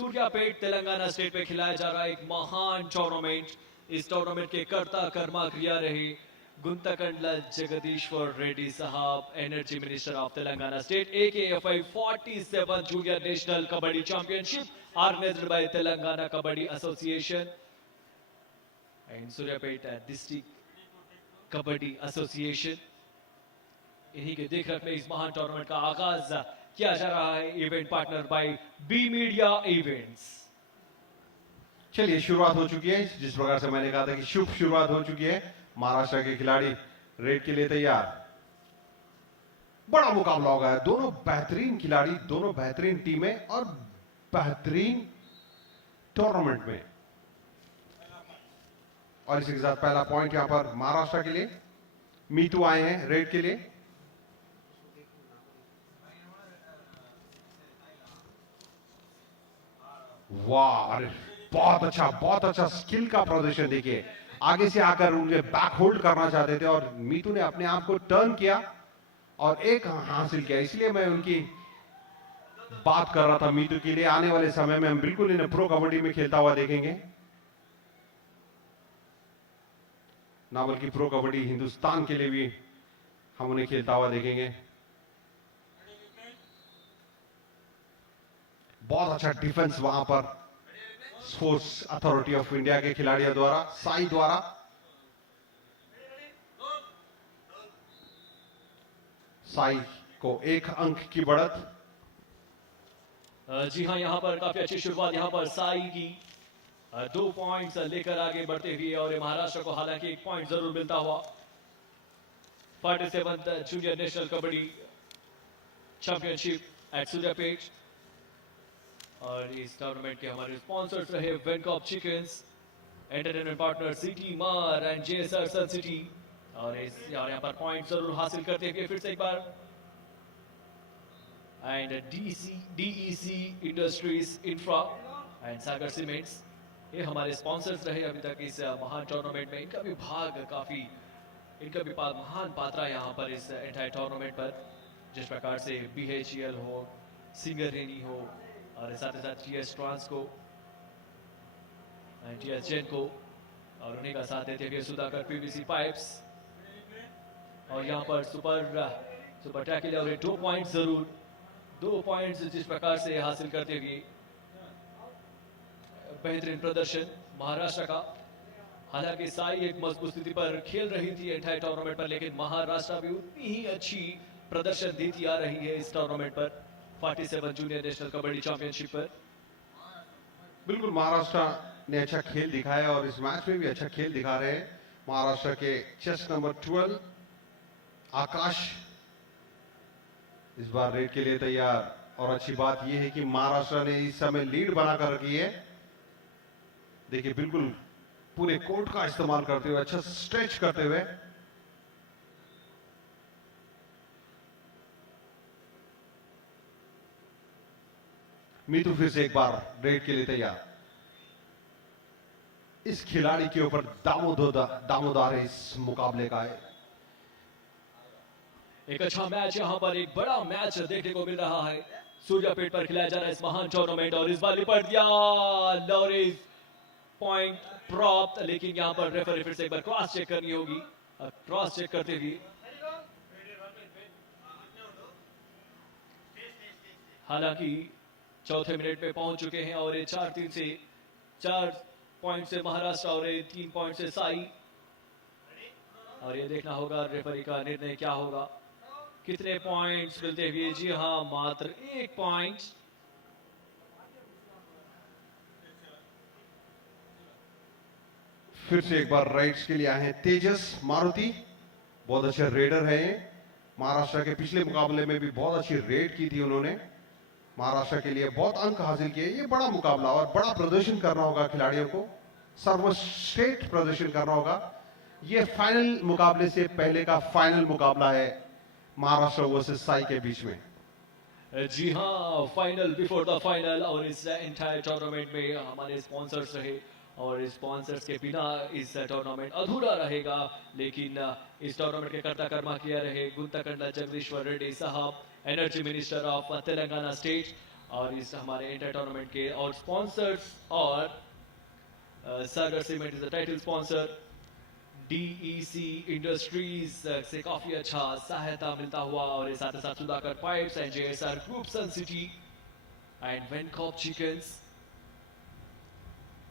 Suryapet Telangana state में खिलाया जा रहा है एक महान टूर्नामेंट। इस टूर्नामेंट के कर्ता कर्मा क्रिया रहे गुंतकंडला जगदीश्वर रेड्डी साहब, energy minister of Telangana state. AKFI 47 junior national kabaddi championship organized by Telangana kabaddi association and Suryapet district kabaddi association, इन्हीं के देखरेख में इस महान टूर्नामेंट का आगाज किया जा रहा है। Event partner by B media events. चलिए शुरुआत हो चुकी है। जिस प्रकार से मैंने कहा था कि शुभ शुरुआत हो चुकी है। महाराष्ट्र के खिलाड़ी रेड के लिए तैयार। बड़ा मुकाबला होगा। दोनों बेहतरीन खिलाड़ी, दोनों बेहतरीन टीमें और बेहतरीन टूर्नामेंट में। और इसी के साथ पहला पॉइंट यहां पर महाराष्ट्र के लिए। मीतू आए हैं रेड के लिए। वाह, अरे बहुत अच्छा स्किल का प्रदर्शन। देखिए आगे से आकर उनके बैक होल्ड करना चाहते थे और मीतू ने अपने आप को टर्न किया और एक हासिल किया। इसलिए मैं उनकी बात कर रहा था मीतू के लिए। आने वाले समय में हम बिल्कुल इन्हें प्रो कबड्डी में खेलता हुआ देखेंगे, ना बल्कि प्रो कबड्डी हिंदुस्तान के लिए भी हम उन्हें खेलता हुआ देखेंगे। बहुत अच्छा डिफेंस वहां पर स्पोर्ट्स अथॉरिटी ऑफ इंडिया के खिलाड़ियों द्वारा, साई द्वारा। साई को 1 अंक की बढ़त। जी हां, यहां पर काफी अच्छी शुरुआत यहां पर साई की 2 पॉइंट्स लेकर आगे बढ़ते हुए, और महाराष्ट्र को हालांकि 1 पॉइंट जरूर मिलता हुआ। 47th junior national kabaddi championship at Suryapet. और इस टूर्नामेंट के हमारे स्पॉन्सर्स रहे Venkob chickens, entertainment partner Seeti Maar and JSR sun city. और यहाँ पर पॉइंट जरूर हासिल करते हुए फिर से एक बार and DEC industries infra and Sagar cements, ये हमारे स्पॉन्सर्स रहे अभी तक इस महान टूर्नामेंट में। इनका भी महान पात्रा यहाँ पर इस एंटायर टूर्नामेंट पर। जिस प्रकार से BHEL हो, सिंगरेनी हो, और साथ ही साथ TS ट्रांस को, TS जेन को, और उन्हीं का साथ देते हुए सुधाकर PVC पाइप्स। और यहाँ पर सुपर टैकल और 2 पॉइंट्स जरूर, 2 पॉइंट्स जिस प्रकार से हासिल करते हुए बेहतरीन प्रदर्शन महाराष्ट्र का। हालांकि साई एक मजबूत स्थिति पर खेल रही थी एंटायर टूर्नामेंट पर, लेकिन महाराष्ट्र भी उतनी ही अच्छी प्रदर्शन देती आ रही है इस टूर्नामेंट पर, 47 जूनियर नेशनल कबड्डी चैंपियनशिप पर। बिल्कुल महाराष्ट्र ने अच्छा खेल दिखाया और इस मैच में भी अच्छा खेल दिखा रहे हैं। महाराष्ट्र के चेस्ट नंबर 12 आकाश इस बार रेड के लिए तैयार। और अच्छी बात यह है कि महाराष्ट्र ने इस समय लीड बनाकर रखी है। देखिए बिल्कुल पूरे कोर्ट का इस्तेमाल करते हुए, अच्छा स्ट्रेच करते हुए। मीतू फिर से एक बार रेड के लिए तैयार। इस खिलाड़ी के ऊपर दामोदार इस मुकाबले का है। एक अच्छा मैच, यहाँ पर एक बड़ा मैच देखने को मिल रहा है। सूर्यापेट पर खिलाया जा रहा है इस महान टूर्नामेंट, और इस बार लिपट दिया लॉरेंस, पॉइंट प्राप्त। लेकिन यहाँ पर रेफरी फिर से एक बार क्रॉस चेक करनी होगी। क्रॉस चेक करते हुए हालांकि चौथे मिनट पे पहुंच चुके हैं, और ये 4 पॉइंट से महाराष्ट्र और 3 पॉइंट से साई। और ये देखना होगा रेफरी का निर्णय क्या होगा, कितने पॉइंट्स मिलते हुए। जी हाँ, मात्र 1 पॉइंट। फिर से एक बार राइट्स के लिए आए हैं तेजस मारुति, बहुत अच्छे रेडर हैं। महाराष्ट्र के पिछले मुकाबले में भी बहुत अच्छी रेड की थी उन्होंने, महाराष्ट्र के लिए बहुत अंक हासिल किए। ये बड़ा मुकाबला और बड़ा प्रदर्शन करना होगा खिलाड़ियों को, सर्वश्रेष्ठ प्रदर्शन करना होगा। ये फाइनल मुकाबले से पहले का फाइनल मुकाबला है महाराष्ट्र वर्सेस साई के बीच में। जी हाँ, फाइनल बिफोर द फाइनल। और इस एंटायर टूर्नामेंट में हमारे स्पॉन्सर्स रहे, और स्पॉन्सर्स के बिना इस टूर्नामेंट अधूरा रहेगा। लेकिन इस टूर्नामेंट के कर्ता कर्मा किया रहे गुंतकंडला जगदीश्वर रेड्डी साहब, energy minister of Telangana state. और इस हमारे इंटर टूर्नामेंट के और स्पॉन्सर्स और Sagar cement is the title sponsor. DEC industries से काफी अच्छा सहायता मिलता हुआ और ये साथ ही साथ Sudhakar pipes and JSR group Sun City and Venkob chickens,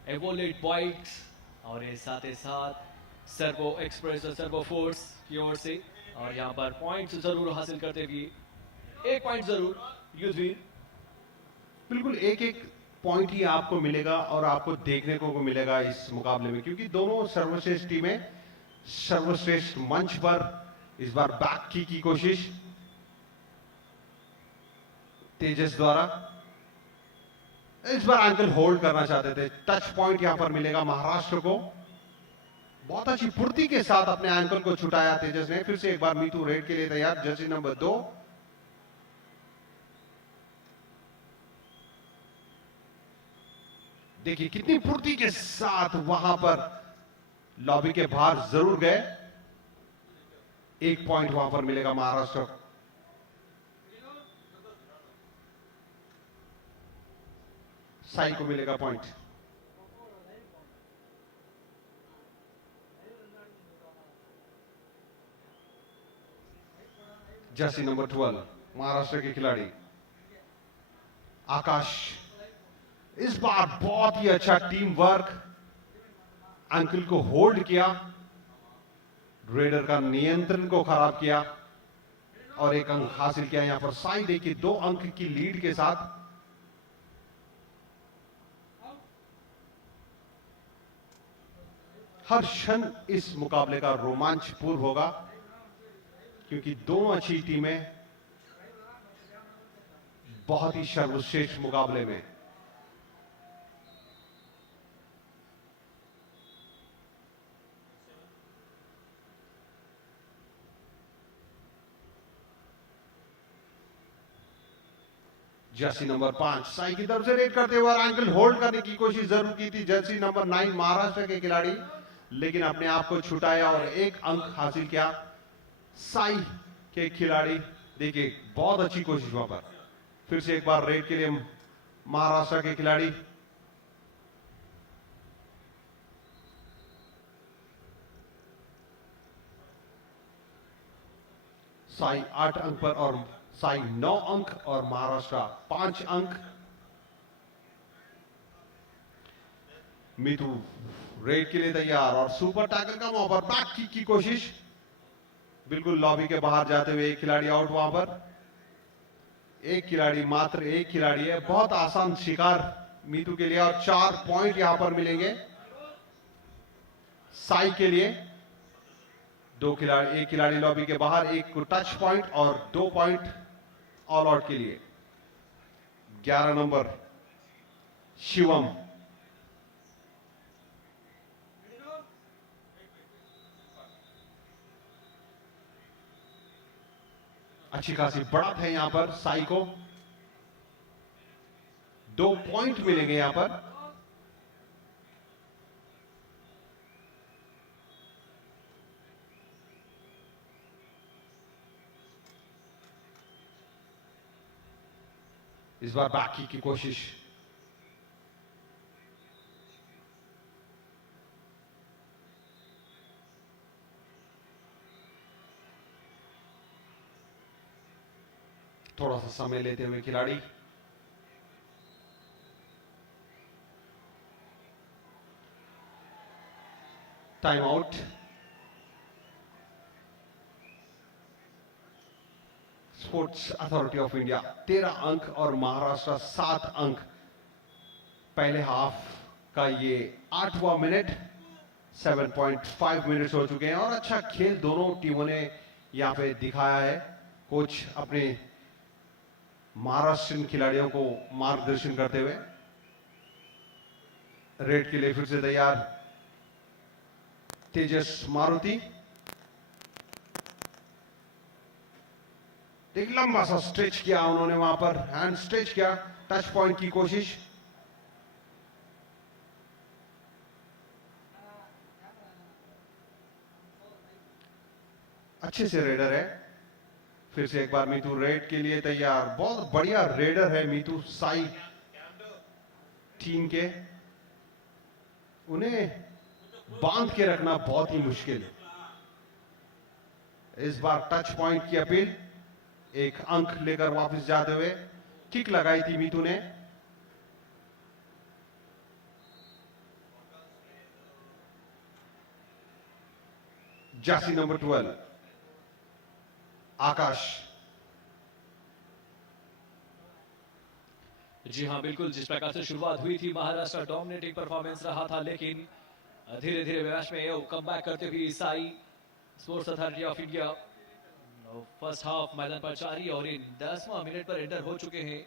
Evolet bikes और ये साथ ही साथ सर्वो एक्सप्रेस और सर्वो फोर्स की ओर से। और यहाँ पर पॉइंट्स जरूर हासिल करते हुए एक पॉइंट जरूर युद्धवीर। बिल्कुल एक एक पॉइंट ही आपको मिलेगा और आपको देखने को मिलेगा इस मुकाबले में, क्योंकि दोनों सर्वश्रेष्ठ टीमें सर्वश्रेष्ठ मंच पर इस बार बैक की कोशिश तेजस द्वारा। इस बार एंकल होल्ड करना चाहते थे, टच पॉइंट यहां पर मिलेगा महाराष्ट्र को। बहुत अच्छी फुर्ती के साथ अपने एंकल को छुटाया तेजस ने। फिर से एक बार मीतू रेड के लिए तैयार, जर्सी नंबर 2। देखिए कितनी फुर्ती के साथ वहां पर लॉबी के बाहर जरूर गए। एक पॉइंट वहां पर मिलेगा महाराष्ट्र। साई को मिलेगा पॉइंट। जर्सी नंबर 12 महाराष्ट्र के खिलाड़ी आकाश। इस बार बहुत ही अच्छा टीम वर्क, अंकल को होल्ड किया, रेडर का नियंत्रण को खराब किया और एक अंक हासिल किया। यहां पर साई देखिए 2 अंक की लीड के साथ। हर क्षण इस मुकाबले का रोमांचपूर्ण होगा, क्योंकि दोनों अच्छी टीमें बहुत ही सर्वश्रेष्ठ मुकाबले में। जर्सी नंबर 5 साई की तरफ से रेड करते हुए एंकल होल्ड करने की कोशिश जरूर की थी जर्सी नंबर 9 महाराष्ट्र के खिलाड़ी, लेकिन अपने आप को छुटाया और एक अंक हासिल किया साई के खिलाड़ी। देखिए बहुत अच्छी कोशिश वहां पर। फिर से एक बार रेड के लिए महाराष्ट्र के खिलाड़ी। साई 8 अंक पर और साई 9 अंक और महाराष्ट्र 5 अंक। मिथु रेड के लिए तैयार और सुपर टैकल का वहां पर बैक की कोशिश। बिल्कुल लॉबी के बाहर जाते हुए एक खिलाड़ी आउट वहां पर। एक खिलाड़ी, मात्र एक खिलाड़ी है। बहुत आसान शिकार मीतू के लिए और 4 पॉइंट यहां पर मिलेंगे साई के लिए। 2 खिलाड़ी, एक खिलाड़ी लॉबी के बाहर, एक को टच पॉइंट और 2 पॉइंट ऑल आउट के लिए। 11 नंबर शिवम। अच्छी खासी बढ़त है यहां पर साई को। 2 पॉइंट मिलेंगे यहां पर। इस बार बाकी की कोशिश। थोड़ा सा समय लेते हुए खिलाड़ी। Time out. Sports authority of India 13 अंक और महाराष्ट्र 7 अंक। पहले हाफ का ये 8वां मिनट। 7.5 मिनट्स हो चुके हैं और अच्छा खेल दोनों टीमों ने यहां पे दिखाया है। कोच अपने महाराष्ट्रियन खिलाड़ियों को मार्गदर्शन करते हुए। रेड के लिए फिर से तैयार तेजस मारुति। एक लंबा सा स्ट्रेच किया उन्होंने वहां पर, हैंड स्ट्रेच किया, टच पॉइंट की कोशिश। अच्छे से रेडर है। फिर से एक बार मीतू रेड के लिए तैयार। बहुत बढ़िया रेडर है मीतू साई टीम के। उन्हें बांध के रखना बहुत ही मुश्किल है। इस बार टच पॉइंट की अपील, एक अंक लेकर वापस जाते हुए किक लगाई थी मीतू ने। जर्सी नंबर 12 आकाश। जी हाँ, बिल्कुल जिस प्रकार से शुरुआत हुई थी, महाराष्ट्र डोमिनेटिंग परफॉर्मेंस रहा था, लेकिन धीरे धीरे मैच में कम बैक करते हुए Sai sports authority of India first half मैदान पर जारी और इन 10वां मिनट पर एंटर हो चुके हैं।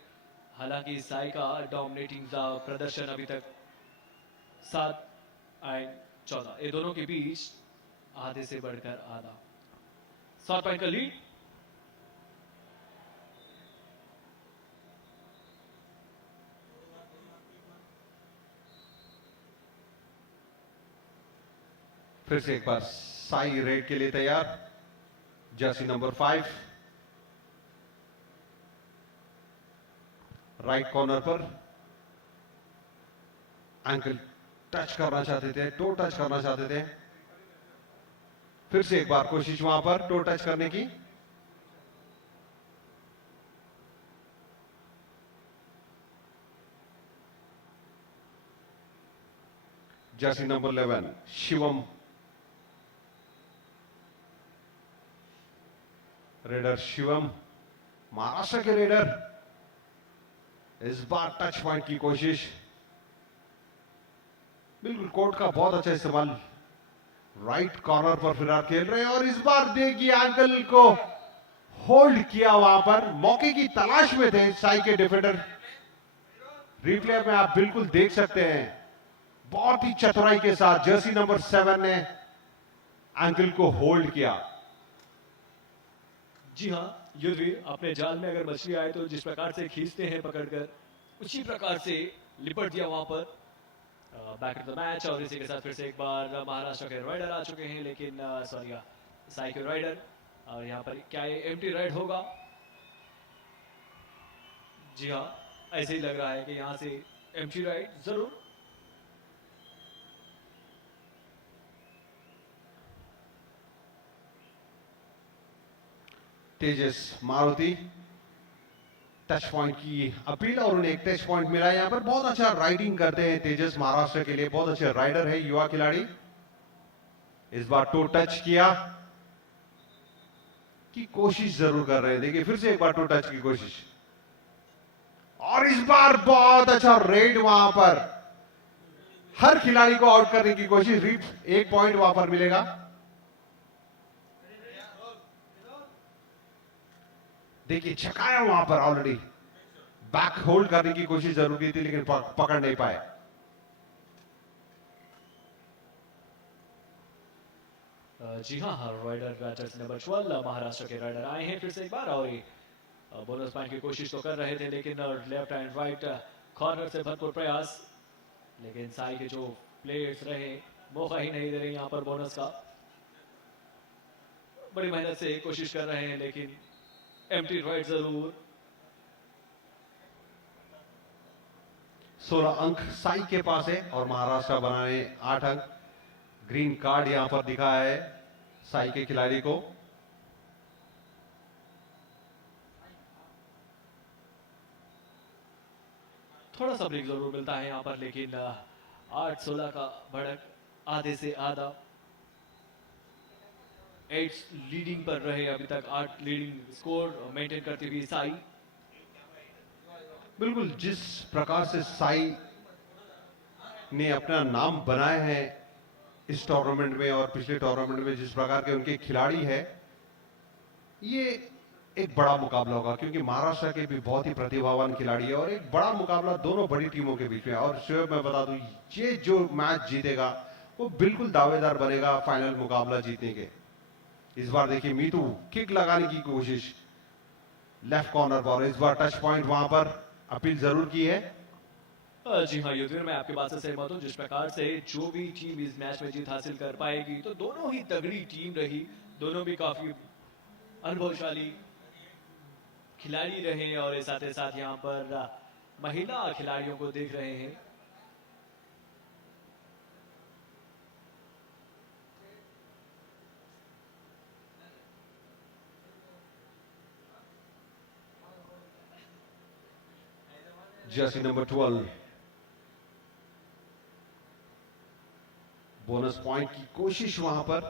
हालांकि साई का डोमिनेटिंग प्रदर्शन अभी तक 7 और 14 ये दोनों के बीच आधे से बढ़कर आधा 7 पॉइंट का लीड। फिर से एक बार साई रेड के लिए तैयार। जर्सी नंबर 5 राइट कॉर्नर पर एंकल टच करना चाहते थे, टो टच करना चाहते थे। फिर से एक बार कोशिश वहां पर टो टच करने की। Jersey number 11 Shivam raider Shivam, Maharashtra के रेडर। इस बार टच पॉइंट की कोशिश, बिल्कुल कोर्ट का बहुत अच्छा इस्तेमाल। राइट कॉर्नर पर फिलहाल खेल रहे हैं और इस बार देखिए एंकल को होल्ड किया। वहां पर मौके की तलाश में थे साई के डिफेंडर। रिप्ले में आप बिल्कुल देख सकते हैं, बहुत ही चतुराई के साथ जर्सी नंबर 7 ने एंकल को होल्ड किया। जी हाँ, युद्धवीर अपने जाल में अगर मछली आए तो जिस प्रकार से खींचते हैं पकड़कर, उसी प्रकार से लिपट दिया वहां पर। बैक इन द मैच और इसी के साथ फिर से एक बार महाराष्ट्र के राइडर आ चुके हैं, लेकिन सॉरी साई के राइडर। और यहाँ पर क्या ये एम्प्टी राइड होगा? जी हाँ, ऐसे ही लग रहा है कि यहाँ से एम्प्टी राइड जरूर। तेजस मारुति टच पॉइंट की अपील और उन्हें एक टच पॉइंट मिला। यहां पर बहुत अच्छा राइडिंग करते हैं तेजस, महाराष्ट्र के लिए बहुत अच्छे राइडर है, युवा खिलाड़ी। इस बार टो टच किया की कोशिश जरूर कर रहे हैं। देखिए फिर से एक बार टो टच की कोशिश और इस बार बहुत अच्छा रेड वहां पर। हर खिलाड़ी को आउट करने की कोशिश। एक पॉइंट वहां पर मिलेगा। देखिए छकाया वहां पर, ऑलरेडी बैक होल्ड करने की कोशिश जरूर की थी लेकिन पकड़ नहीं पाए। जी हाँ, राइडर जर्सी नंबर 12 महाराष्ट्र के राइडर आए हैं फिर से एक बार और बोनस पॉइंट की कोशिश तो कर रहे थे, लेकिन लेफ्ट एंड राइट कॉर्नर से भरपूर प्रयास, लेकिन साई के जो प्लेयर्स रहे मौका ही नहीं दे रहे यहाँ पर बोनस का। बड़ी मेहनत से कोशिश कर रहे हैं लेकिन एम्प्टी राइड जरूर। 16 अंक साई के पास है और महाराष्ट्र बनाए 8 अंक। ग्रीन कार्ड यहां पर दिखा है साई के खिलाड़ी को। थोड़ा सा ब्रेक जरूर मिलता है यहाँ पर, लेकिन 8-16 का बढ़त आधे से आधा। 8 लीडिंग पर रहे अभी तक, 8 लीडिंग स्कोर मेंटेन करती हुई साई। बिल्कुल जिस प्रकार से साई ने अपना नाम बनाया है इस टूर्नामेंट में और पिछले टूर्नामेंट में, जिस प्रकार के उनके खिलाड़ी है, ये एक बड़ा मुकाबला होगा क्योंकि महाराष्ट्र के भी बहुत ही प्रतिभावान खिलाड़ी है और एक बड़ा मुकाबला दोनों बड़ी टीमों के बीच में। और शोएब मैं बता दूं, ये जो मैच जीतेगा वो बिल्कुल दावेदार बनेगा फाइनल मुकाबला जीतने के। इस बार देखिए मीतू किक लगाने की कोशिश लेफ्ट कॉर्नर पर, इस बार टच पॉइंट वहां पर अपील जरूर की है। जी हाँ युद्धवीर, मैं आपकी बात से सहमत हूँ। जिस प्रकार से जो भी टीम इस मैच में जीत हासिल कर पाएगी तो दोनों ही तगड़ी टीम रही, दोनों भी काफी अनुभवशाली खिलाड़ी रहे और साथ ही साथ यहाँ पर महिला खिलाड़ियों को देख रहे हैं। जर्सी नंबर 12 बोनस पॉइंट की कोशिश वहां पर,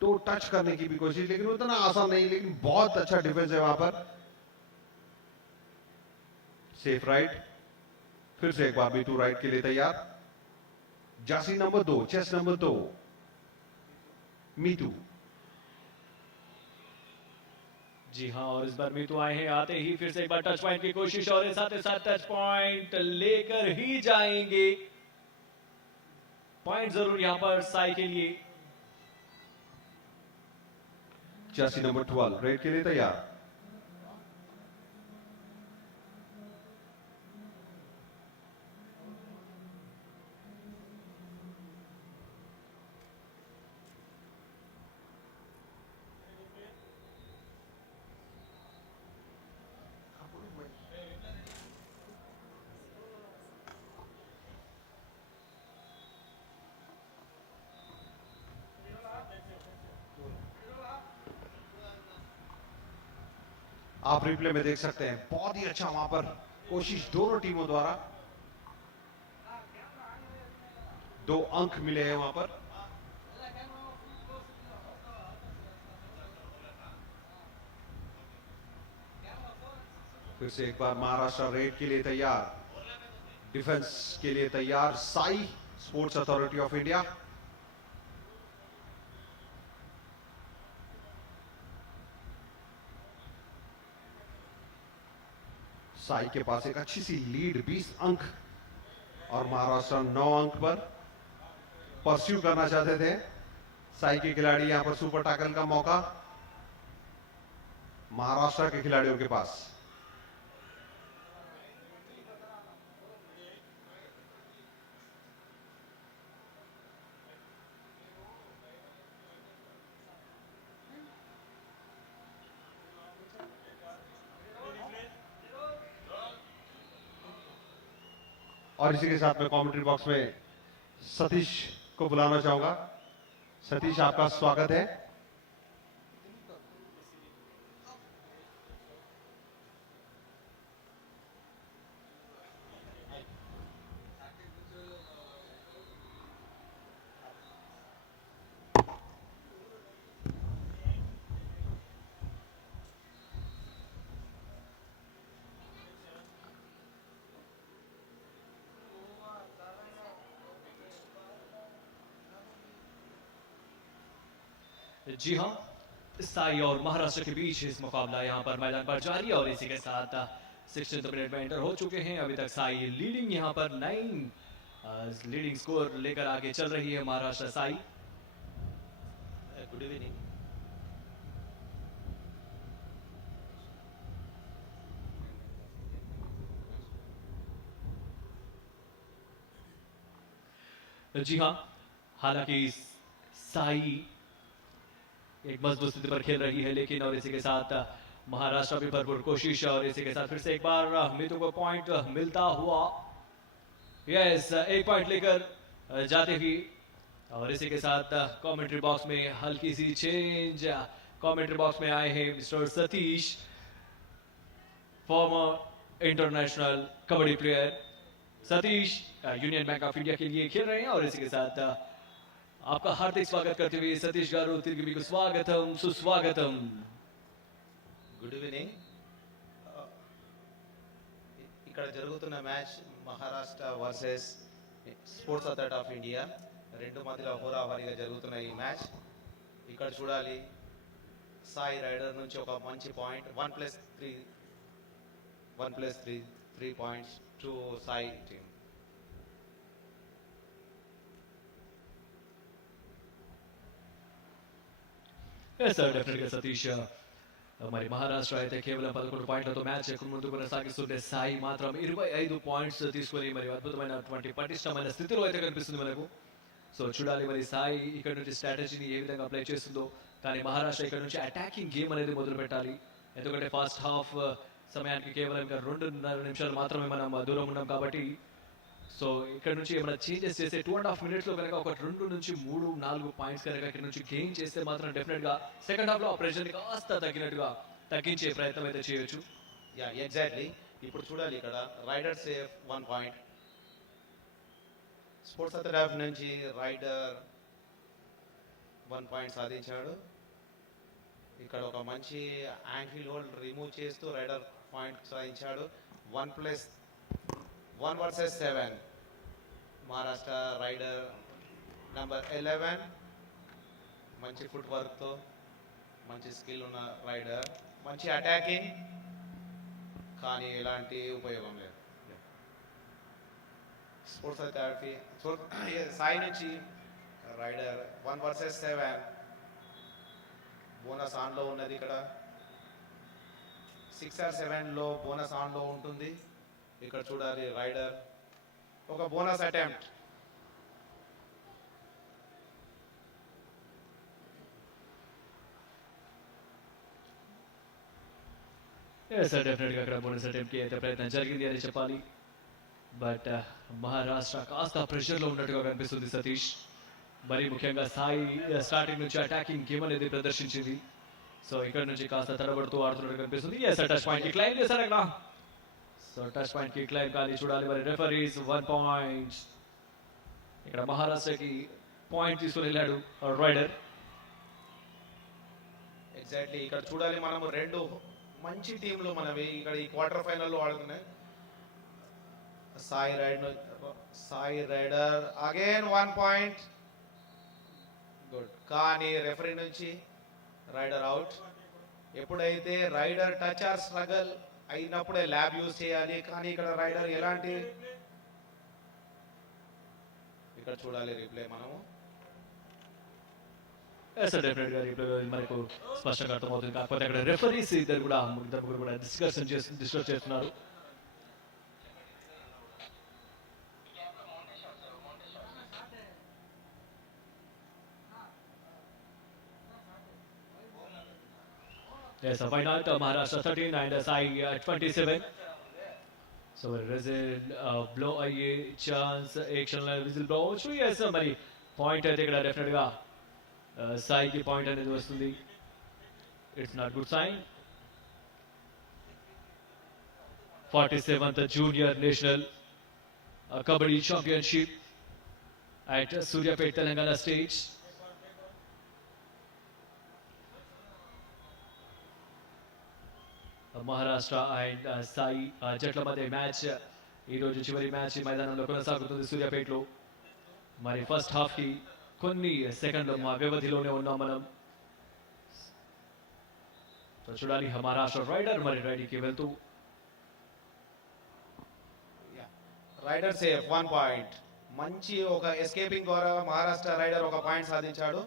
तो टच करने की भी कोशिश, लेकिन उतना आसान नहीं, लेकिन बहुत अच्छा डिफेंस है वहां पर। सेफ राइट, फिर से एक बार भी टू राइट के लिए तैयार। Jersey number 2, chest number 2 Meetu. जी हाँ, और इस बार मीतू आए हैं, आते ही फिर से एक बार टच पॉइंट की कोशिश और साथ ही साथ टच पॉइंट लेकर ही जाएंगे। पॉइंट जरूर यहां पर साई के लिए। जर्सी नंबर 12 रेड के लिए तैयार। आप रिप्ले में देख सकते हैं, बहुत ही अच्छा वहां पर कोशिश दोनों टीमों द्वारा। 2 अंक मिले हैं वहां पर। फिर से एक बार महाराष्ट्र रेड के लिए तैयार, डिफेंस के लिए तैयार। Sai sports authority of India. Sai के पास एक अच्छी सी लीड 20 अंक, और महाराष्ट्र 9 अंक पर परस्यू करना चाहते थे। साई के खिलाड़ी यहां पर सुपर टैकल का मौका महाराष्ट्र के खिलाड़ियों के पास। और इसी के साथ मैं कमेंट्री बॉक्स में सतीश को बुलाना चाहूंगा। सतीश, आपका स्वागत है। जी हाँ, साई और महाराष्ट्र के बीच इस मुकाबला यहाँ पर मैदान पर जारी है और इसी के साथ 16th मिनट में एंटर हो चुके हैं। अभी तक साई लीडिंग यहाँ पर 9 लीडिंग स्कोर लेकर आगे चल रही है महाराष्ट्र साई। Good evening. जी हाँ, हालांकि साई एक मजबूत स्थिति पर खेल रही है, लेकिन और इसी के साथ महाराष्ट्र भी भरपूर कोशिश, और इसी के साथ फिर से एक बार मीतू को पॉइंट मिलता हुआ। यस, एक पॉइंट लेकर जाते हुए, और इसी के साथ कमेंट्री बॉक्स में हल्की सी चेंज। कमेंट्री बॉक्स में आए हैं mister Satish, farmer international kabaddi player. Satish union bank of India के लिए खेल रहे हैं, और इसी के साथ आपका हार्दिक स्वागत करते हुए सतीश गारू तिरगी को स्वागतम सुस्वागतम। Good evening. ఇక్కడ జరుగుతున్న match Maharashtra versus Sports Authority of India, రెండు మధ్యలో హోరాహోరీగా జరుగుతున్న ఈ మ్యాచ్ ఇక్కడ చూడాలి. సాయి రైడర్ నుంచి ఒక మంచి point, 1+3 points to Sai team. Yes, sir, definitely Satish. మరి మహారాష్ట్ర అయితే కేవలం 11 పాయింట్లతో మ్యాచ్ ముందుకు కొనసాగిస్తుంటే సాయి మాత్రం 25 పాయింట్స్ తీసుకొని మరి అద్భుతమైనటువంటి పటిష్టమైన స్థితిలో అయితే కనిపిస్తుంది మనకు. సో చూడాలి మరి సాయి ఇక్కడ నుంచి స్ట్రాటజీని ఏ విధంగా అప్లై చేస్తుందో. కానీ మహారాష్ట్ర ఇక్కడ నుంచి అటాకింగ్ గేమ్ అనేది మొదలు పెట్టాలి, ఎందుకంటే ఫస్ట్ హాఫ్ సమయానికి కేవలం ఇంకా 2.5 నిమిషాలు మాత్రమే మనం దూరం ఉన్నాం కాబట్టి సో ఇక్కడ నుంచి ఏమైనా చేంజెస్ చేస్తే 2.5 మినిట్స్లో కనుక ఒక 2 నుంచి 3-4 పాయింట్స్ కనుక ఇక్కడ నుంచి గెయిన్ చేస్తే మాత్రం డెఫినెట్గా సెకండ్ హాఫ్లో ఆ ప్రెషర్ని కాస్త తగ్గించే ప్రయత్నం అయితే చేయొచ్చు. Yeah exactly. ఇప్పుడు చూడాలి ఇక్కడ rider safe 1 point. Sports authority నుంచి రైడర్ 1 పాయింట్ సాధించాడు. ఇక్కడ ఒక మంచి యాంకిల్ హోల్డ్ రిమూవ్ చేస్తూ రైడర్ పాయింట్ సాధించాడు. 1+1 వర్సెస్ 7. మహారాష్ట్ర రైడర్ నంబర్ 11 మంచి ఫుట్ వర్క్తో మంచి స్కిల్ ఉన్న రైడర్, మంచి అటాకింగ్, కానీ ఎలాంటి ఉపయోగం లేదు. స్పోర్ట్స్ అథారిటీ సాయి నుంచి రైడర్ 1 వర్సెస్ 7. బోనస్ ఆన్లో ఉన్నది. ఇక్కడ 6 or 7లో బోనస్ ఆన్లో ఉంటుంది. ఇక్కడ చూడాలి రైడర్ ఒక బోనస్ అటెంప్ట్. సార్ డెఫినెట్గా అక్కడ బోనస్ అటెంప్ట్కి అయితే ప్రయత్నం జరిగింది అని చెప్పాలి. బట్ మహారాష్ట్ర కాస్త ప్రెషర్లో ఉన్నట్టుగా కనిపిస్తుంది సతీష్. మరి ముఖ్యంగా సాయి స్టార్టింగ్ నుంచి అటాకింగ్ గేమ్ అనేది ప్రదర్శించింది. సో ఇక్కడ నుంచి కాస్త తడబడుతూ ఆడుతున్నట్టు కనిపిస్తుంది. టచ్ పాయింట్ కి క్లైమ్ చేశారు అక్కడ. సో టచ్ పాయింట్ కి క్లైమ్ కానీ చూడాలి. మరి రెఫరీస్ 1 పాయింట్. ఇక్కడ మహారాష్ట్రకి పాయింట్ తీసుకుని వెళ్ళాడు రైడర్. ఎగ్జాక్ట్లీ. ఇక్కడ చూడాలి మనము 2 మంచి టీంలు మనవి ఇక్కడ ఈ క్వార్టర్ ఫైనల్లో ఆడుతున్నాయి. SAI raider again 1 point. Good. కానీ రెఫరీ నుంచి రైడర్ అవుట్. ఎప్పుడైతే రైడర్ టచ్ ఆర్ స్ట్రగల్ అయినప్పుడే ల్యాబ్ యూజ్ చేయాలి. కానీ ఇక్కడ రైడర్ ఎలాంటి, ఇక్కడ చూడాలి రిప్లే మనము. డెఫినెట్గా రిప్లే మనకు స్పష్టంగా అర్థమవుతుంది. కాకపోతే అక్కడ రెఫరీస్ ఇద్దరు కూడా డిస్కస్ చేస్తున్నారు. Yes, a final Maharashtra 13 and Sai 27. So result blow aye chance action whistle blow. So yes, మరి పాయింట్ అయితే ఇక్కడ డెఫినెట్ గా సాయికి పాయింట్ అనేది వస్తుంది. It's not good sign. 47th junior national kabaddi championship at Suryapet Telangana stage. Maharashtra and SAI జట్ల మధ్య match ఈరోజు చివరి మ్యాచ్ మైదానంలో కొనసాగుతుంది సూర్యాపేటలో. మరి ఫస్ట్ హాఫ్కి కొన్ని సెకండ్ల వ్యవధిలోనే ఉన్నాం మనం. చూడాలి మహారాష్ట్ర రైడర్ మరి రైడీకి వెళ్తూ రైడర్ సేఫ్ 1 పాయింట్. మంచి ఒక ఎస్కేపింగ్ ద్వారా మహారాష్ట్ర రైడర్ ఒక పాయింట్ సాధించాడు.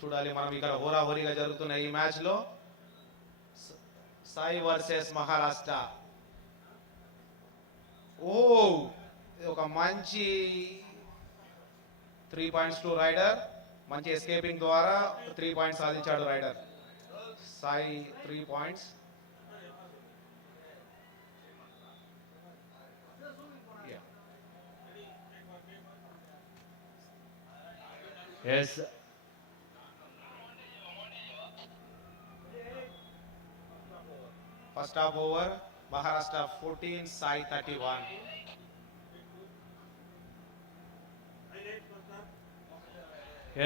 చూడాలి మనం ఇక్కడ హోరాహోరీగా జరుగుతున్న ఈ మ్యాచ్ లో సాయి వర్సెస్ మహారాష్ట్ర. ఓ ఒక మంచి 3 పాయింట్స్ టు రైడర్. మంచి ఎస్కేపింగ్ ద్వారా 3 పాయింట్స్ సాధించాడు raider. SAI 3 points. yes First half over, Maharashtra 14, Sai 31.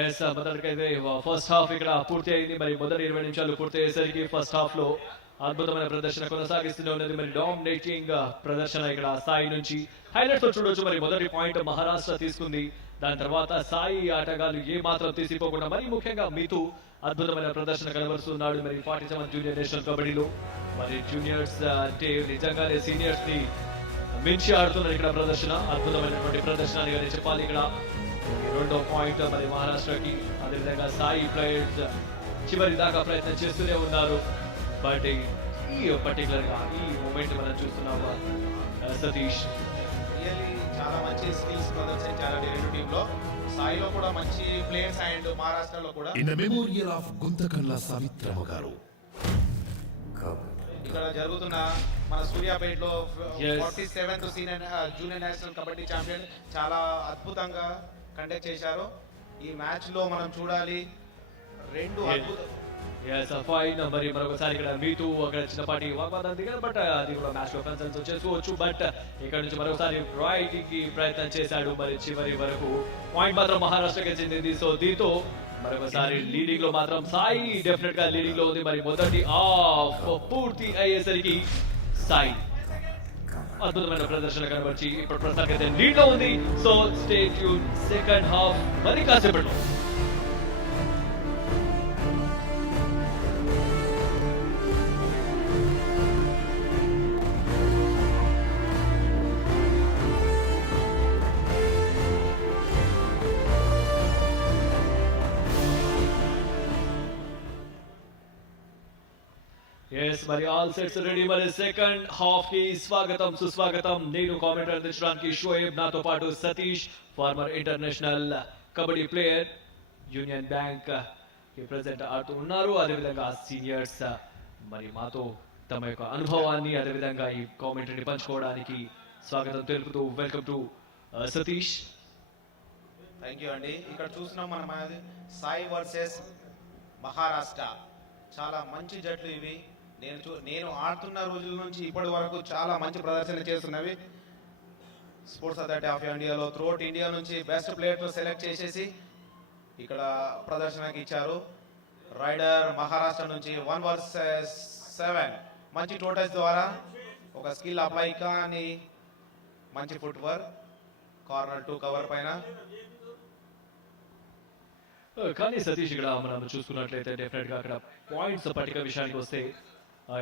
Yes మొదటికైతే ఫస్ట్ హాఫ్ ఇక్కడ పూర్తి అయింది. మరి మొదటి 20 నిమిషాలు పూర్తి అయ్యేసరికి ఫస్ట్ హాఫ్ లో అద్భుతమైన ప్రదర్శన కొనసాగిస్తూనే ఉన్నది. మరి డామినేటింగ్ ప్రదర్శన ఇక్కడ సాయి నుంచి హైలైట్ తో చూడొచ్చు. మరి మొదటి పాయింట్ మహారాష్ట్ర తీసుకుంది. దాని తర్వాత సాయి ఆటగాళ్ళు ఏ మాత్రం తీసిపోకుండా మరి ముఖ్యంగా మీతూ అద్భుతమైన ప్రదర్శన కనబరుస్తున్నాడు. మరి 47 జూనియర్ నేషనల్ కబడ్డీలో మరి జూనియర్స్ అంటే నిజంగానే సీనియర్స్ ని మించి ఆడుతున్నారు ఇక్కడ ప్రదర్శన. అద్భుతమైనటువంటి ప్రదర్శన అని చెప్పాలి. ఇక్కడ రెండో పాయింట్ మరి మహారాష్ట్రకి. అదేవిధంగా సాయి ప్లేయర్స్ చివరి దాకా ప్రయత్నం చేస్తూనే ఉన్నారు. బట్ ఈ పర్టికులర్ గా ఈ మూమెంట్ మనం చూస్తున్నాము సతీష్. రియల్లీ చాలా మంచి స్కిల్స్ ప్రదర్శించారు రెండు టీంలో. సాయిలో కూడా మంచి ప్లేయర్స్ అండ్ మహారాష్ట్రలో కూడా. ఇన్ మెమోరియల్ ఆఫ్ గుంతకల్ల సవిత్రమ్మ గారు ఇక్కడ జరుగుతున్న మన సూర్యాపేటలో Yes. 47th senior junior national kabaddi champion చాలా అద్భుతంగా కండక్ట్ చేశారు. ఈ మ్యాచ్ లో మనం చూడాలి రెండు Yes. అద్భుత ఎస్ ఫైన్ మరి మరొకసారి ఇక్కడ మీతూ అక్కడ చిన్నపాటి వాగ్వాదం దిగారు బట్ అది కూడా మ్యాచ్ లో కన్సర్న్స్ వచ్చేసుకోవచ్చు బట్ ఇక్కడ నుంచి మరొకసారి రైటింగ్ కి ప్రయత్నం చేశాడు మరి చివరి వరకు పాయింట్ మాత్రం మహారాష్ట్రకి చెందింది సో దీంతో మరొకసారి లీడింగ్ లో మాత్రం సాయి డెఫినెట్ గా లీడింగ్ లో ఉంది మరి మొదటి హాఫ్ పూర్తి అయ్యేసరికి సాయి అద్భుతమైన ప్రదర్శన కనబర్చి ఇప్పుడు ప్రస్తుతానికి లీడ్ లో ఉంది so stay tune second half మరి కాసేపట్లో ఎస్ మరి ఆల్ సెట్స్ రెడీ మరి సెకండ్ హాఫ్ కి స్వాగతం సుస్వాగతం నేను కామెంట్ అందించడానికి షోయబ్ నాతో పాటు Satish former international kabaddi player union bank కి ప్రెసెంట్ ఆడుతూ ఉన్నారు అదేవిధంగా సీనియర్స్ మరి మాతో తమ యొక్క అనుభవాన్ని అదేవిధంగా ఈ కామెంటరీని పంచుకోవడానికి స్వాగతం తెలుపుతూ welcome to Satish. Thank you అండి. ఇక్కడ చూస్తున్నాం మనం సాయి వర్సెస్ మహారాష్ట్ర చాలా మంచి జట్లు ఇవి. నేను ఆడుతున్న రోజుల నుంచి ఇప్పటి వరకు చాలా మంచి ప్రదర్శన చేస్తున్నవి. స్పోర్ట్స్ అథారిటీ ఆఫ్ ఇండియాలో త్రూఅవుట్ ఇండియా నుంచి బెస్ట్ ప్లేయర్స్ సెలెక్ట్ చేసేసి ఇక్కడ ప్రదర్శనకి ఇచ్చారు. రైడర్ మహారాష్ట్ర నుంచి 1 vs 7 మంచి టోటల్స్ ద్వారా ఒక స్కిల్ అప్లై కానీ మంచి ఫుట్ వర్క్ కార్నర్ 2 కవర్ పైన. కానీ సతీష్ ఇక్కడ మనం చూసుకున్నట్లయితే డెఫినెట్ గా అక్కడ పాయింట్స్ పట్టిక విషయానికి వస్తే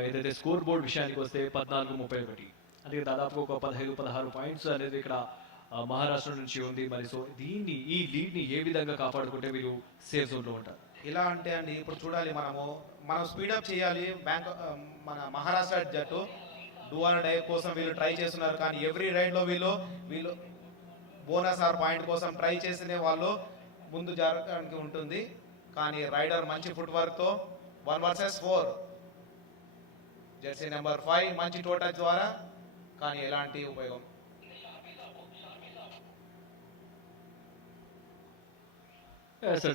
ఏదైతే స్కోర్ బోర్డ్ విషయానికి వస్తే 14-31 అంటే దాదాపు ఒక 15-16 పాయింట్స్ అనేది ఇక్కడ మహారాష్ట్ర నుంచి ఉంది మరి సో దీన్ని ఈ లీడ్ ని ఏ విధంగా కాపాడుకుంటే మీరు సేఫ్ జోన్ లో ఉంటారు? ఇలా అంటే అండి ఇప్పుడు చూడాలి మనం స్పీడప్ చేయాలి. మన మహారాష్ట్ర జట్టు డూ ఆర్ డై కోసం వీళ్ళు ట్రై చేస్తున్నారు కానీ ఎవ్రీ రైడ్ లో వీళ్ళు బోనస్ ఆర్ పాయింట్ కోసం ట్రై చేసిన వాళ్ళు ముందు జరగడానికి ఉంటుంది. కానీ రైడర్ మంచి ఫుట్ వర్క్ తో 1 vs 4 జెర్సీ నెంబర్ 5 మంచి టోటల్ ద్వారా కానీ ఎలాంటి ఉపయోగం.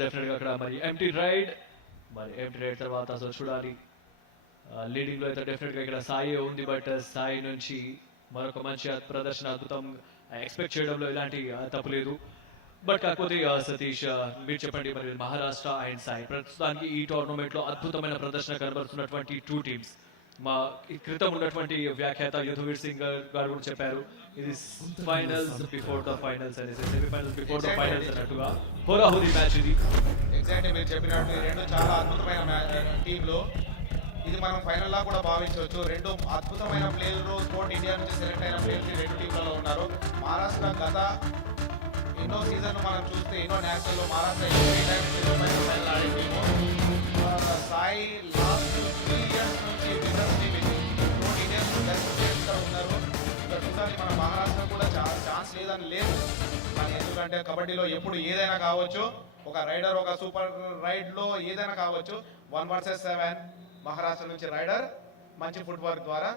డెఫినెట్ గా అక్కడ మరి ఎంటీ రైడ్ తర్వాత అసలు చూడాలి లీడింగ్ లో అయితే డెఫినెట్ గా ఇక్కడ సాయి ఉంది బట్ సాయి నుంచి మరొక మంచి ప్రదర్శన అద్భుతం ఎక్స్పెక్ట్ చేయడంలో ఎలాంటి తప్పు లేదు. బట్ కాకపోతే సతీష్ మీరు చెప్పండి మరి మహారాష్ట్ర అండ్ సాయి ప్రస్తుతానికి ఈ టోర్నమెంట్ లో అద్భుతమైన ప్రదర్శన కనబడుతున్నటువంటి 2 టీమ్స్ మా క్రితం ఉన్నటువంటి వ్యాఖ్యాత యుధవీర్ సింగ్ గారు కూడా చెప్పారు ఇది ఫైనల్స్ బిఫోర్ ద ఫైనల్స్ అనేసి సెమీఫైనల్స్ బిఫోర్ ద ఫైనల్స్ అన్నట్టుగా హోరాహోరీ మ్యాచ్ ఇది. ఎగ్జాక్ట్లీ మీరు చెప్పినట్టు ఈ రెండు చాలా అద్భుతమైన టీంలు. ఇది మనం ఫైనల్ లా కూడా భావించవచ్చు. రెండు అద్భుతమైన ప్లేయర్లు స్పోర్ట్ ఇండియా నుంచి సెలెక్ట్ అయిన ప్లేయర్స్ రెండు టీంలలో ఉన్నారు. మహారాష్ట్ర గత ఎన్నో సీజన్ మనం చూస్తే ఎన్నో నేషనల్ మహారాష్ట్ర ఫైనల్ ఆడే టీము. సాయి లాస్ట్ 3 years నుంచి విన్నర్స్ టీమ్ ఇది. స్పోర్ట్ ఇండియా బెస్ట్ ప్లేయర్స్ ఇక్కడ ఉన్నారు. ఇక్కడ చూడాలి మన మహారాష్ట్ర కూడా ఛాన్స్ లేదని లేదు కానీ ఎందుకంటే కబడ్డీలో ఎప్పుడు ఏదైనా కావచ్చు. ఒక రైడర్ ఒక సూపర్ రైడ్ లో ఏదైనా కావచ్చు. 1 vs 7 మహారాష్ట్ర నుంచి రైడర్ మంచి ఫుట్ వర్క్ ద్వారా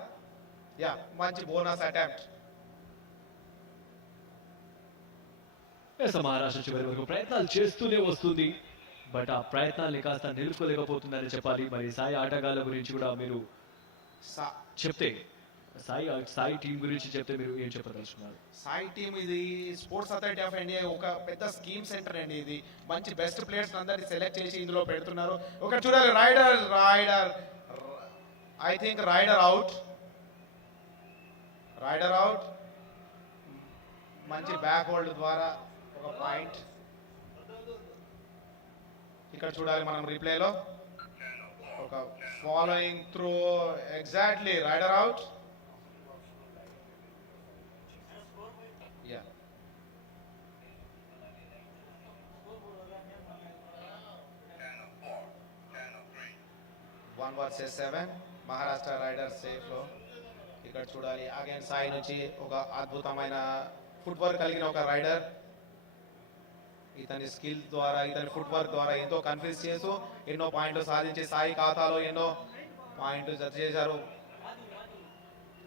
మంచి బోనస్ అటెంప్ట్. మహారాష్ట్ర చివరి వరకు ప్రయత్నాలు చేస్తూనే వస్తుంది బట్ ఆ ప్రయత్నాన్ని కాస్త నిలుపుకోలేకపోతుందని చెప్పాలి. మరి సాయి ఆటగాళ్ళ గురించి కూడా మీరు చెప్తే సాయి టీం గురించి చెప్తే మీరు ఏం చెప్పదలుచుకున్నారు? సాయి టీం ఇది స్పోర్ట్స్ అథారిటీ ఆఫ్ ఇండియా ఒక పెద్ద స్కీమ్ సెంటర్ అండి. ఇది మంచి బెస్ట్ ప్లేయర్స్ అందరినీ సెలెక్ట్ చేసి ఇందులో పెడుతున్నారు. ఒక చూడాలి raider I think raider out మంచి బ్యాక్ హోల్డ్ ద్వారా ఒక పాయింట్. ఇక్కడ చూడాలి మనం రీప్లేలో ఒక following through exactly raider out. One versus 7 Maharashtra raider safe లో. ఇక్కడ చూడాలి అగైన్ సాయి నుంచి ఒక అద్భుతమైన ఫుట్ వర్క్ కలిగిన ఒక రైడర్. ఇతని స్కిల్ ద్వారా ఇతని ఫుట్ వర్క్ ద్వారా ఎంతో కన్ఫ్యూజ్ చేస్తూ ఎన్నో పాయింట్లు సాధించి సాయి ఖాతాలో ఎన్నో పాయింట్లు జత చేశారు.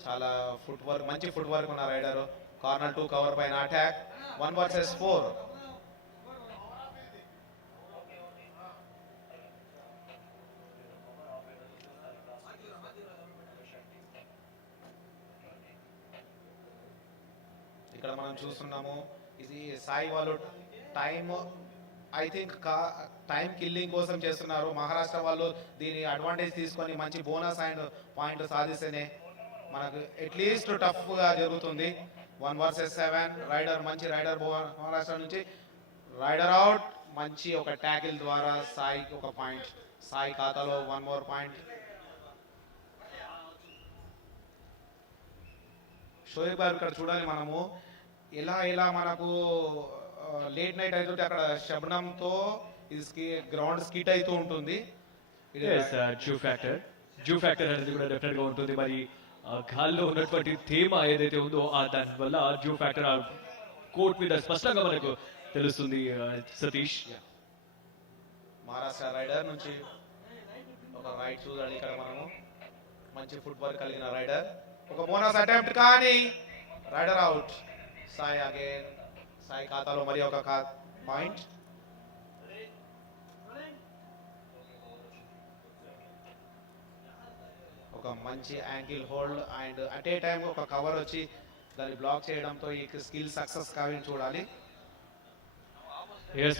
చాలా ఫుట్ వర్క్, మంచి ఫుట్ వర్క్ ఉన్న రైడర్. కార్నర్ 2 కవర్ పైన అటాక్ 1 వర్సెస్ 4. ఇక్కడ మనం చూస్తున్నాము ఇది సాయి వాళ్ళు time, I think time killing కోసం చేస్తున్నారు. మహారాష్ట్ర వాళ్ళు దీని అడ్వాంటేజ్ తీసుకొని మంచి బోనస్ అండ్ పాయింట్ సాధిస్తేనే మనకు అట్లీస్ట్ టఫ్ గా జరుగుతుంది. 1 వర్సెస్ 7. రైడర్ మంచి రైడర్ మహారాష్ట్ర నుంచి రైడర్ అవుట్. మంచి ఒక ట్యాకిల్ ద్వారా సాయికి ఒక పాయింట్. సాయి ఖాతాలో 1 మోర్ పాయింట్. షోయబ్ గారు ఇక్కడ చూడాలి మనము ఎలా మనకు లేట్ నైట్ అవుతుంటే అక్కడ శబ్దంతో ఇది గ్రౌండ్ స్కిట్ అవుతూ ఉంటుంది. జ్యూ ఫ్యాక్టర్ అనేది కూడా డెఫినెట్ గా ఉంటుంది. మరి గాల్లో ఉన్నటువంటి థీమ ఏదైతే ఉందో దాని వల్ల జ్యూ ఫ్యాక్టర్ కోర్ట్ మీద స్పష్టంగా మనకు తెలుస్తుంది. సతీష్, మహారాష్ట్ర రైడర్ నుంచి ఒక రైట్ చూడాలి ఇక్కడ మనము. మంచి ఫుట్ వర్క్ కలిగిన రైడర్. ఒక బోనస్ అటెంప్ట్ కానీ rider out. Sai again. Sai ఖాతాలో మరి ఒక పాయింట్. ఒక మంచి angle hold and at a time ఒక కవర్ వచ్చి దాన్ని బ్లాక్ చేయడంతో ఈ స్కిల్ సక్సెస్ కావాలని చూడాలి.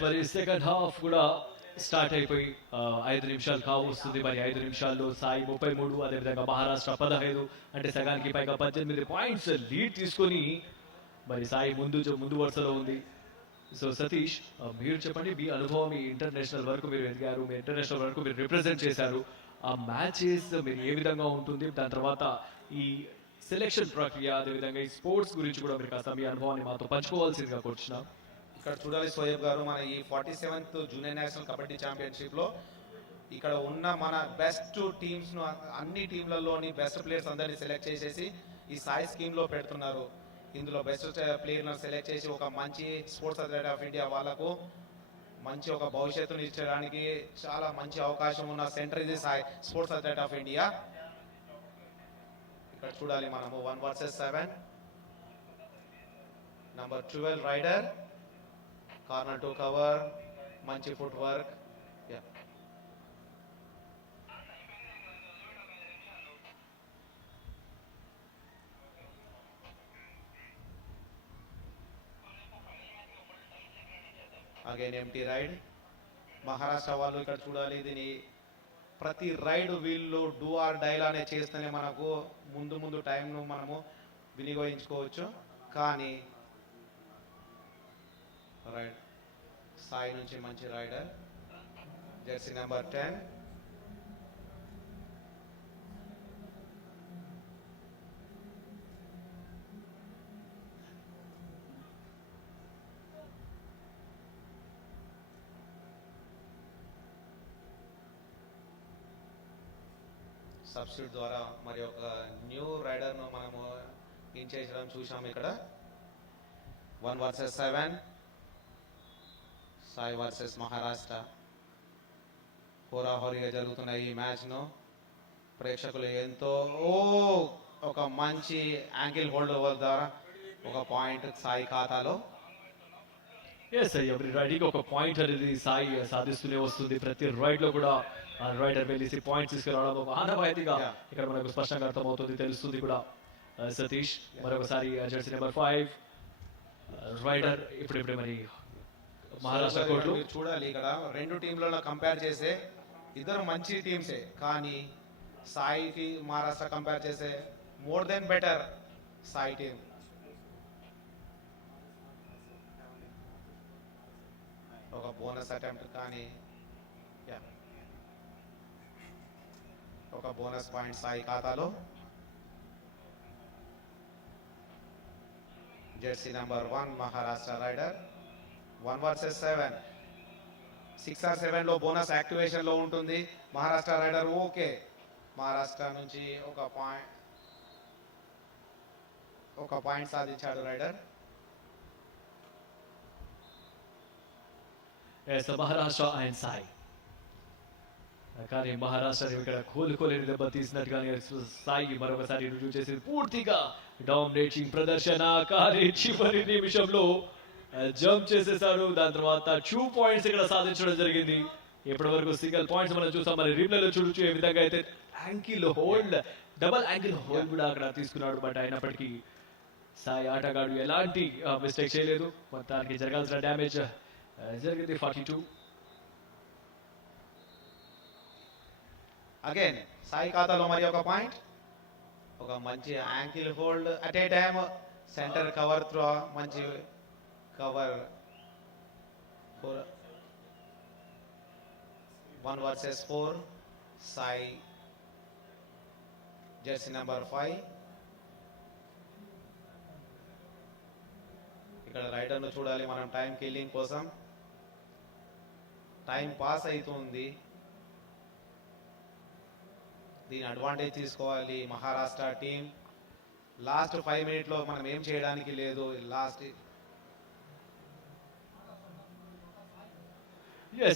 మరి సెకండ్ హాఫ్ కూడా స్టార్ట్ అయిపోయి 5 నిమిషాలు కావస్తుంది. మరి 5 నిమిషాల్లో సాయి 33, అదేవిధంగా మహారాష్ట్ర 15, అంటే సగానికి పైగా 18 పాయింట్స్ లీడ్ తీసుకొని మరి సాయి ముందు వరుసలో ఉంది. సో సతీష్, మీరు చెప్పండి, మీ అనుభవం, మీ ఇంటర్నేషనల్ వరకు మీరు ఎదిగారు, మీ ఇంటర్నేషనల్ వరకు మీరు రిప్రజెంట్ చేశారు. ఆ మ్యాచెస్ మీరు ఏ విధంగా ఉంటుంది, దాని తర్వాత ఈ సెలెక్షన్ ప్రక్రియ, అదేవిధంగా ఈ స్పోర్ట్స్ గురించి కూడా మీరు కాస్త మీ అనుభవాన్ని మాతో పంచుకోవాల్సిందిగా కూర్చున్నాం. ఇక్కడ చూడాలి సోయబ్ గారు, మన ఈ 47th junior national kabaddi championship లో ఇక్కడ ఉన్న మన బెస్ట్ టీమ్స్ ను, అన్ని టీంలలోని బెస్ట్ ప్లేయర్స్ అందరినీ సెలెక్ట్ చేసేసి ఈ సాయి స్కీమ్ లో పెడుతున్నారు. ఇందులో బెస్ట్ ప్లేయర్లను సెలెక్ట్ చేసి ఒక మంచి స్పోర్ట్స్ అథారిటీ ఆఫ్ ఇండియా వాళ్ళకు మంచి ఒక భవిష్యత్తును ఇచ్చడానికి చాలా మంచి అవకాశం ఉన్న సెంటర్ ఇది SAI Sports Authority of India. ఇక్కడ చూడాలి మనము 1 versus 7. Number 12 raider. Corner 2 cover. మంచి footwork. Again empty raid. Maharashtra వాళ్ళు ఇక్కడ చూడాలి, దీని ప్రతి రైడ్ వీళ్ళు డూ ఆర్ డైల్ అనే చేస్తేనే మనకు ముందు టైంను మనము వినియోగించుకోవచ్చు. కానీ రైడ్ సాయి నుంచి మంచి రైడర్, జెర్సీ నెంబర్ 10. సబ్స్టిట్యూట్ ద్వారా మరి ఒక న్యూ రైడర్ను మనము ఇన్ చేయడం చూసాము ఇక్కడ. 1 వర్సెస్ 7. సాయి వర్సెస్ మహారాష్ట్ర. హోరాహోరీగా జరుగుతున్న ఈ మ్యాచ్ను ప్రేక్షకులు ఎంతో ఒక మంచి యాంగిల్ హోల్డ్ ద్వారా ఒక పాయింట్ సాయి ఖాతాలో. ఎవ్రీ రైడింగ్ ఒక పాయింట్ అనేది సాయి సాధిస్తూనే వస్తుంది. ప్రతి రైడ్ లో కూడా రైడర్ వెళ్ళేసి పాయింట్స్ తీసుకురావడం ఒక ఆనవాయితీగా ఇక్కడ మనకు స్పష్టంగా అర్థమవుతుంది, తెలుస్తుంది కూడా. సతీష్, మరొకసారి జెర్సీ నెంబర్ 5 రైడర్ ఇప్పుడిప్పుడే మరి మహారాష్ట్ర కోర్టు చూడాలి. ఇక్కడ రెండు టీంలలో కంపేర్ చేసే ఇద్దరు మంచి టీమ్సే, కానీ సాయికి మహారాష్ట్ర కంపేర్ చేసే more than better SAI team. ఒక బోనస్ అటెంప్ట్ కానీ ఒక బోనస్ పాయింట్ సాయి ఖాతాలో. Jersey number 1 Maharashtra raider. 1 versus 7. 6 or 7 లో బోనస్ యాక్టివేషన్ లో ఉంటుంది. మహారాష్ట్ర రైడర్ ఓకే, మహారాష్ట్ర నుంచి ఒక పాయింట్ సాధించాడు రైడర్. Marathra and Sai. కానీ మహారాష్ట్ర ఇక్కడ కోలుకోలేని దెబ్బ తీసినట్టుగానే సాయి మరొకసారి రుజువు చేసింది. పూర్తిగా డామినేటింగ్ ప్రదర్శన, కానీ చివరి నిమిషంలో జంప్ చేసేసాడు. దాని తర్వాత 2 పాయింట్స్ ఇక్కడ సాధించడం జరిగింది. ఇప్పటి వరకు సింగిల్ పాయింట్స్ మనం చూసాం. మరి రిప్లేలో చూడొచ్చు ఏ విధంగా అయితే ankle hold, double ankle hold కూడా అక్కడ తీసుకున్నాడు. బట్ అయినప్పటికీ సాయి ఆటగాడు ఎలాంటి మిస్టేక్ చేయలేదు. మొత్తానికి జరగాల్సిన డ్యామేజ్ జరిగింది. 42. అగైన్ సాయి ఖాతాలో మరి ఒక పాయింట్, ఒక మంచి ankle hold at a time, centre cover throw, మంచి cover 1 versus 4. SAI jersey number 5. ఇక్కడ రైడర్ను చూడాలి మనం టైం కిల్లింగ్ కోసం. టైం పాస్ అవుతుంది, దీని అడ్వాంటేజ్ తీసుకోవాలి మహారాష్ట్ర టీం. లాస్ట్ 5 మినిట్లో మనం ఏం చేయడానికి లేదు. లాస్ట్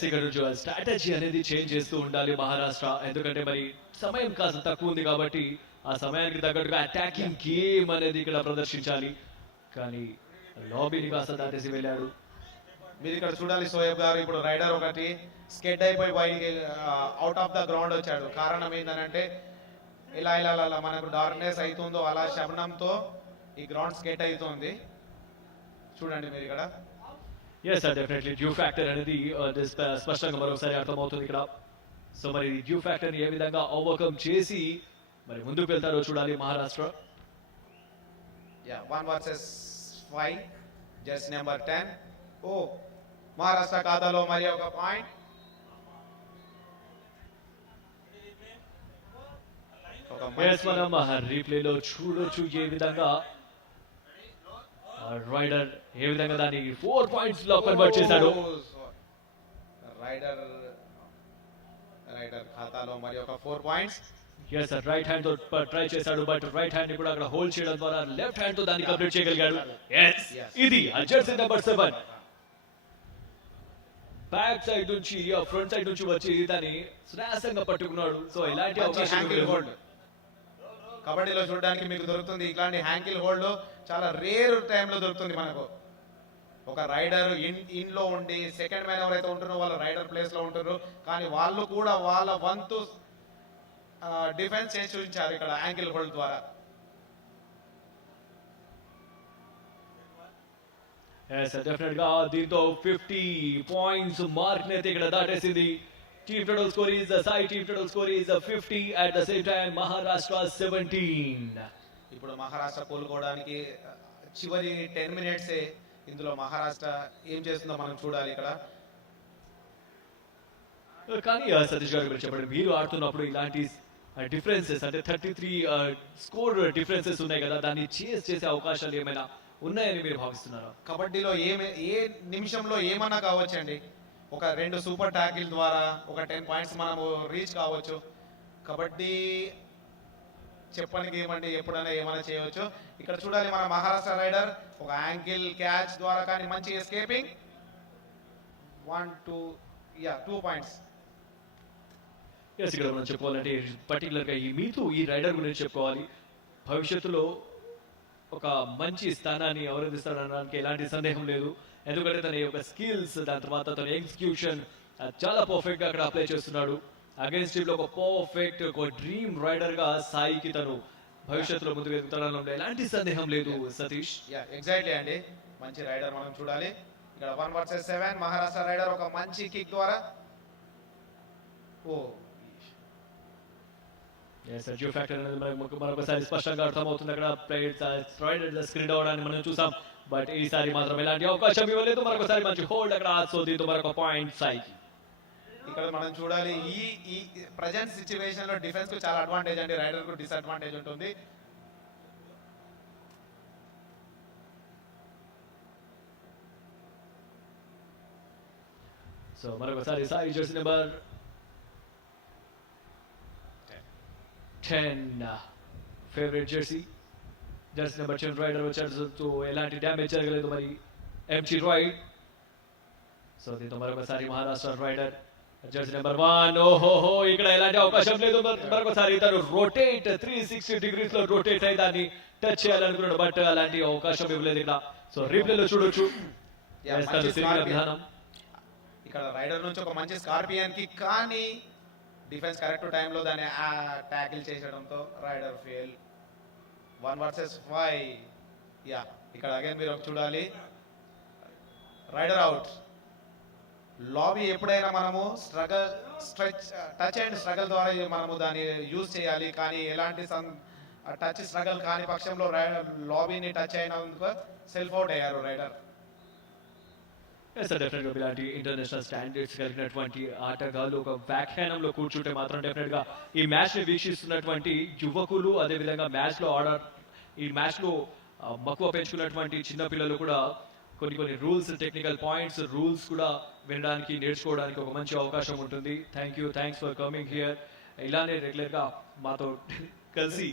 ఇక్కడ స్ట్రాటజీ అనేది చేంజ్ చేస్తూ ఉండాలి మహారాష్ట్ర. ఎందుకంటే మరి సమయం కాస్త తక్కువ ఉంది కాబట్టి ఆ సమయానికి తగ్గట్టుగా అటాకింగ్ గేమ్ అనేది ఇక్కడ ప్రదర్శించాలి. కానీ లాబీని కాస్త దాటేసి వెళ్ళాడు. మీరు ఇక్కడ చూడాలి సోయబ్ గారు, ఇప్పుడు రైడర్ ఒకటి స్కెడ్ అయిపోయి బయటికి అవుట్ ఆఫ్ ద గ్రౌండ్ వచ్చాడు. కారణం ఏంటంటే ఇలా ఇలా ఇలా మనకు డార్క్నెస్ అవుతుందో అలా శబ్దంతో ఈ గ్రౌండ్ స్కెడ్ అవుతుంది. చూడండి మీరు ఇక్కడ. Yes sir, definitely due factor అనేది స్పష్టంగా మరొకసారి అర్థమవుతుంది ఇక్కడ. సో మరి డ్యూ ఫ్యాక్టర్ ఏ విధంగా ఓవర్కమ్ చేసి మరి ముందుకు వెళ్తారో చూడాలి మహారాష్ట్ర. 1 versus 5, Jersey number 10. ఓ మహారాష్ట్ర ఖాతాలో మరి ఒక పాయింట్. మనం రీప్లేలో చూడొచ్చు ఏ విధంగా రైడర్ ఏ విధంగా దాన్ని 4 పాయింట్స్ లో కన్వర్ట్ చేశాడు. రైడర్ ఖాతాలో మరి ఒక 4 points. yes sir, right hand తో ట్రై చేశాడు. బట్ రైట్ హ్యాండ్ ని కూడా అక్కడ హోల్డ్ చేయడం ద్వారా లెఫ్ట్ హ్యాండ్ తో దాన్ని కంప్లీట్ చేయగలిగాడు. yes ఇది జెర్సీ నెంబర్ 7 బ్యాక్ సైడ్ నుంచి ఫ్రంట్ సైడ్ నుంచి వచ్చి దాన్ని శ్రేష్టంగా పట్టుకున్నాడు. సో ఇలాంటి అవకాశం హోల్డ్ కబడ్డీలో చూడడానికి మీకు దొరుకుతుంది. ఇట్లాంటి హ్యాంకిల్ హోల్డ్ చాలా రేర్ టైంలో దొరుకుతుంది మనకు. ఒక రైడర్ ఇన్ లో ఉండి సెకండ్ మ్యాన్ ఎవరైతే ఉంటున్నారో వాళ్ళ రైడర్ ప్లేస్ లో ఉంటున్నారు, కానీ వాళ్ళు కూడా వాళ్ళ వంతు డిఫెన్స్ చేసి చూపించారు ఇక్కడ యాంకిల్ హోల్డ్ ద్వారా. డెఫినెట్ గా దీంతో 50 పాయింట్స్ మార్క్ ని ఇక్కడ దాటేసింది. Team total score is Sai team total score is 50. At the same time Maharashtra 17. ఇప్పుడు మహారాష్ట్ర కోలుకోవడానికి చివరి 10 మినిట్స్ ఇందులో మహారాష్ట్ర ఏం చేస్తుందో మనం చూడాలి ఇక్కడ. కానీ సతీష్ గారు మీరు చెప్పండి, మీరు ఆడుతున్నప్పుడు ఇలాంటి డిఫరెన్సెస్ అంటే 33 స్కోర్ డిఫరెన్సెస్ ఉన్నాయి కదా, దాన్ని చేస్ చేసే అవకాశాలు ఏమైనా ఉన్నాయని మీరు భావిస్తున్నారా? కబడ్డీలో ఏ నిమిషంలో ఏమన్నా కావచ్చండి. ఒక 2 సూపర్ ట్యాకిల్ ద్వారా ఒక 10 పాయింట్స్ మనము రీచ్ కావచ్చు. కబడ్డీ చెప్పని గేమ్ అండి, ఎప్పుడైనా ఏమైనా చేయవచ్చు. ఇక్కడ చూడాలి మన మహారాష్ట్ర రైడర్ ఒక యాంకిల్ క్యాచ్ ద్వారా కానీ మంచి ఎస్కేపింగ్. 2 పాయింట్స్. ఇక్కడ మనం చెప్పుకోవాలంటే పర్టికులర్ గా ఈ రైడర్ గురించి చెప్పుకోవాలి. భవిష్యత్తులో ఒక మంచి స్థానాన్ని అవరోధిస్తాడనడానికి ఎలాంటి సందేహం లేదు. ఎందుకంటే తన యొక్క స్కిల్స్, దాని తర్వాత తన ఎగ్జిక్యూషన్ చాలా పర్ఫెక్ట్ గా అక్కడ అప్లై చేస్తున్నాడు. అగైన్స్ టీమ్ లో ఒక పర్ఫెక్ట్ ఒక డ్రీమ్ రైడర్ గా సాయికి తను భవిష్యత్తులో ముందుకు ఎదుగుతాడనడంలో ఎలాంటి సందేహం లేదు. సతీష్ ఎగ్జాక్ట్లీ అండి, మంచి రైడర్ మనం చూడాలి. ఇక్కడ 1 వర్సెస్ 7 మహారాష్ట్ర రైడర్ ఒక మంచి కిక్ ద్వారా డ్యూ ఫ్యాక్టర్ అనేది మరొకసారి స్పష్టంగా అర్థమవుతుంది. అక్కడ ప్లేయర్స్ రైడర్ స్క్రీన్ అవడాన్ని మనం చూసాం. బట్ ఈసారి మాత్రం ఎలాంటి అవకాశం ఇవ్వలేదు. మరొకసారి మంచి హోల్డ్ అక్కడ. సో దీంతో మరొక పాయింట్ సాయికి. ఇక్కడ మనం చూడాలి ఈ ప్రజెంట్ సిచ్యువేషన్ లో డిఫెన్స్ కు చాలా అడ్వాంటేజ్ అండి, రైడర్ కు డిసడ్వాంటేజ్ ఉంటుంది. సో మరొకసారి SAI jersey number 10 favourite jersey number 10 raider వచ్చాడు. సో ఎలాంటి డ్యామేజ్ జరగలేదు మరి ఎంటీ రైడ్. సో దీంతో మరొకసారి మహారాష్ట్ర రైడర్ జర్సీ నెంబర్ 1 ఓహో ఇక్కడ ఎలాంటి అవకాశం లేదు మరొకసారి తను రొటేట్ 360 డిగ్రీస్ లో రొటేట్ అయి దాన్ని టచ్ చేయాలనుకున్నాడు బట్ అలాంటి అవకాశం ఇవ్వలేదు ఇక్కడ సో రీప్లేలో చూడొచ్చు Yeah, Yes, తను మంచి తిరిగిన scorpion. విధానం ఇక్కడ రైడర్ నుంచి ఒక మంచి స్కార్పియన్ కి కానీ డిఫెన్స్ కరెక్ట్ టైంలో దాన్ని ట్యాకిల్ చేసడంతో రైడర్ ఫెయిల్ 1 వర్సెస్ 5. యా ఇక్కడ అగైన్ మీరు చూడాలి రైడర్ అవుట్. లాబీ ఎప్పుడైనా మనము స్ట్రెచ్ టచ్ అండ్ స్ట్రగల్ ద్వారా మనము దాన్ని యూజ్ చేయాలి కానీ ఎలాంటి టచ్ స్ట్రగల్ కాని పక్షంలో లాబీని టచ్ అయినందుకు సెల్ఫ్ అవుట్ అయ్యారు రైడర్. ఎస్ డెఫినెట్ గా ఇలాంటి ఇంటర్నేషనల్ స్టాండర్డ్స్ కలిగినటువంటి ఆటగాళ్ళు ఒక వ్యాఖ్యానంలో కూర్చుంటే మాత్రం డెఫినెట్ గా ఈ మ్యాచ్ ని వీక్షిస్తున్నటువంటి యువకులు అదే విధంగా మ్యాచ్ లో ఈ మ్యాచ్ లో మక్కువ పెంచుకున్నటువంటి చిన్న పిల్లలు కూడా కొన్ని రూల్స్ టెక్నికల్ పాయింట్స్ రూల్స్ కూడా వినడానికి నేర్చుకోవడానికి ఒక మంచి అవకాశం ఉంటుంది. Thanks for coming here. ఇలానే రెగ్యులర్ గా మాతో కలిసి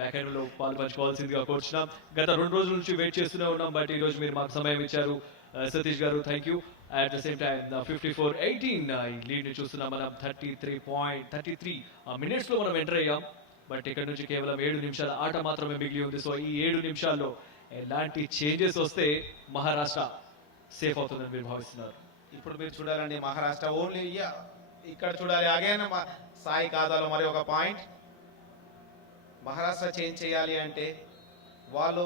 వ్యాఖ్యానంలో పాలు పంచుకోవాల్సిందిగా కోరుచున్నాం. గత 2 రోజుల నుంచి వెయిట్ చేస్తూనే ఉన్నాం బట్ ఈ రోజు మీరు మాకు సమయం ఇచ్చారు సతీష్ గారు. Thank you. At the same time 54-18 ఈ లీడ్ ని చూస్తున్నాం మనం. 33 మినిట్స్ లో మనం ఎంటర్ అయ్యాం బట్ ఇక్కడ నుంచి కేవలం 7 నిమిషాల ఆట మాత్రమే మిగిలి ఉంది. సో ఈ 7 నిమిషాల్లో ఎలాంటి చేంజెస్ వస్తే మహారాష్ట్ర సేఫ్ అవుతుందని మీరు భావిస్తున్నారు? ఇప్పుడు మీరు చూడాలండి మహారాష్ట్ర ఓన్లీ ఇక్కడ చూడాలి అగైన్ సాయి ఖాతాలో మరి ఒక పాయింట్. మహారాష్ట్ర చేంజ్ చేయాలి అంటే వాళ్ళు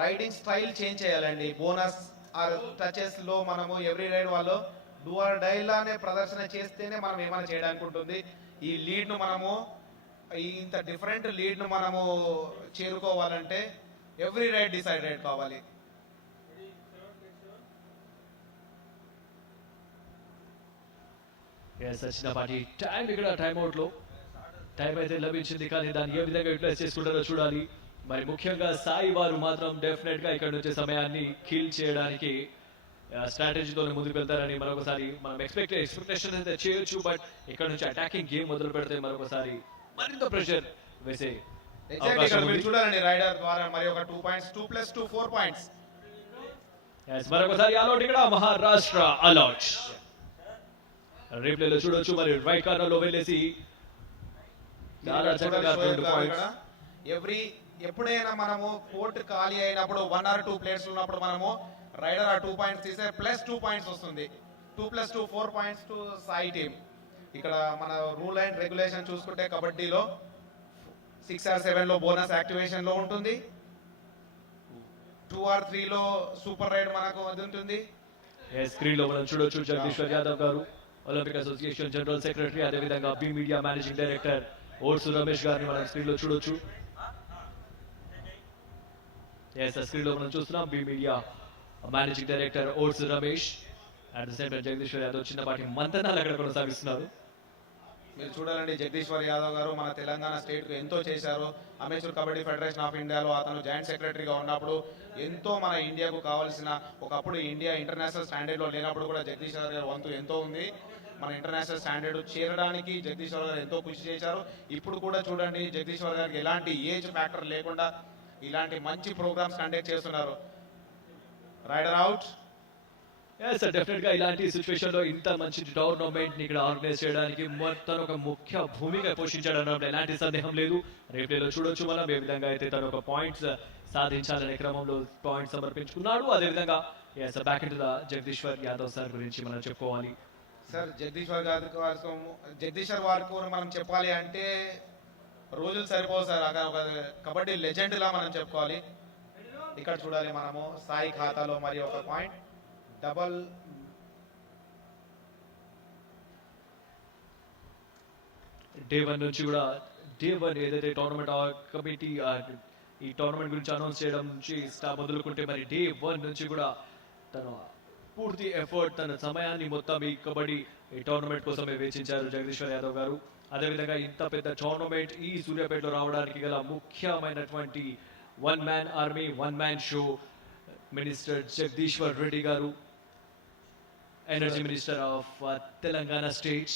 రైడింగ్ స్టైల్ చేంజ్ చేయాలండి. బోనస్ ఆర్ టచెస్ లో మనము ఎవ్రీ రైడ్ వాళ్ళు డూ ఆర్ డై లానే ప్రదర్శన చేస్తేనే మనం ఏమైనా చేయడానికి ఉంటుంది. ఈ లీడ్ ను మనము ఇంత డిఫరెంట్ లీడ్ ను మనము చేరుకోవాలంటే ఎవ్రీ రైడ్ డిసైడెడ్ కావాలి. చిన్నపాటి టైం ఇక్కడ టైంఅవుట్ లో టైం అయితే లభించింది కానీ దాన్ని ఏ విధంగా యూటిలైజ్ చేసుకుంటారో చూడాలి. మరి ముఖ్యంగా సాయి వారు మాత్రం డెఫినెట్ గా ఇక్కడ నుంచి సమయాన్ని కిల్ చేయడానికి స్ట్రాటజీతోనే ముందుకు వెళ్తారని మరొకసారి మనం ఎక్స్పెక్టేషన్ అయితే చేయొచ్చు బట్ ఇక్కడ నుంచి అటాకింగ్ గేమ్ మొదలు పెడితే మరొకసారి మరింత ప్రెషర్ వేసే అవకాశం ఉంది. చూడాలండి రైడర్ ద్వారా మరి ఒక 2 పాయింట్స్ 2+2 4 పాయింట్స్. మరొకసారి అలౌట్ ఇక్కడ మహారాష్ట్ర అలౌట్. రీప్లేలో చూడొచ్చు మరి రైట్ కార్నర్ లో వెళ్ళేసి చాలా చక్కగా 2 పాయింట్స్. ఎప్పుడైనా మనము కోర్ట్ ఖాళీ అయినప్పుడు 1 or 2 ప్లేయర్స్ ఉన్నప్పుడు మనము రైడర్ ఆ 2 పాయింట్స్ తీసే +2 పాయింట్స్ వస్తుంది. 2+2 4 పాయింట్స్ టు సాయి టీమ్. ఇక్కడ మన రూల్ అండ్ రెగ్యులేషన్ చూసుకుంటే కబడ్డీలో 6 or 7 లో బోనస్ యాక్టివేషన్ లో ఉంటుంది. 2 or 3 లో సూపర్ రైడ్ మనకు అది ఉంటుంది. స్క్రీన్ లో మనం చూడొచ్చు జగదీశ్వర్ యాదవ్ గారు ఒలింపిక్ అసోసియేషన్ జనరల్ సెక్రటరీ అదే విధంగా B media managing director Orsu Ramesh గారిని మనం స్క్రీన్ లో చూడొచ్చు. స్క్రీన్ లో మనం చూస్తున్నాం B media managing director Orsu Ramesh at the same time Jagadishwar Yadav చిన్నపాటి మంతనాలు అక్కడ కొనసాగిస్తున్నారు. మీరు చూడాలండి జగదీశ్వర్ యాదవ్ గారు మన తెలంగాణ స్టేట్ కు ఎంతో చేశారు. అమేచూర్ కబడ్డీ ఫెడరేషన్ ఆఫ్ ఇండియాలో అతను జాయింట్ సెక్రటరీగా ఉన్నప్పుడు ఎంతో మన ఇండియాకు కావాల్సిన ఒకప్పుడు ఇండియా ఇంటర్నేషనల్ స్టాండర్డ్ లో లేనప్పుడు కూడా జగదీశ్వర్ గారి వంతు ఎంతో ఉంది. మన ఇంటర్నేషనల్ స్టాండర్డ్ చేరడానికి జగదీశ్వర్ గారు ఎంతో కృషి చేశారు. ఇప్పుడు కూడా చూడండి జగదీశ్వర్ గారికి ఎలాంటి ఏజ్ ఫ్యాక్టర్ లేకుండా ఇలాంటి మంచి ప్రోగ్రామ్స్ కండక్ట్ చేస్తున్నారు. Rider out. డెఫినెట్ గా ఇలాంటి సిచ్యువేషన్ లో ఇంత మంచి టోర్నమెంట్ ని ఇక్కడ ఆర్గనైజ్ చేయడానికి మొత్తం ఒక ముఖ్య భూమిక పోషించడం ఎలాంటి సందేహం లేదు. రేపేలో చూడొచ్చు మనం ఏ విధంగా అయితే తను ఒక పాయింట్స్ సాధించాలనే క్రమంలో పాయింట్స్ సమర్పించుకున్నాడు. అదే విధంగా back into the Jagadishwar Yadav sir గురించి మనం చెప్పుకోవాలి. సార్ జగదీశ్వర్ వారికి మనం చెప్పాలి అంటే రోజులు సరిపోవు సార్. ఒక కబడ్డీ లెజెండ్ లా మనం చెప్పుకోవాలి. ఇక్కడ చూడాలి మనము సాయి ఖాతాలో మరి ఒక పాయింట్ డబల్ డే 1 నుంచి కూడా డే 1 ఏదైతే టోర్నమెంట్ కమిటీ ఈ టోర్నమెంట్ గురించి అనౌన్స్ చేయడం నుంచి మొదలుకుంటే మరి డే 1 నుంచి కూడా తను పూర్తి ఎఫర్ట్ తన సమయాన్ని మొత్తం ఈ కబడ్డీ ఈ టోర్నమెంట్ కోసమే వేచించారు జగదీశ్వర్ యాదవ్ గారు. అదేవిధంగా ఇంత పెద్ద టోర్నమెంట్ ఈ సూర్యాపేటలో రావడానికి గల ముఖ్యమైనటువంటి 1 man army 1 man show minister Jagadishwar Reddy garu energy minister of Telangana state.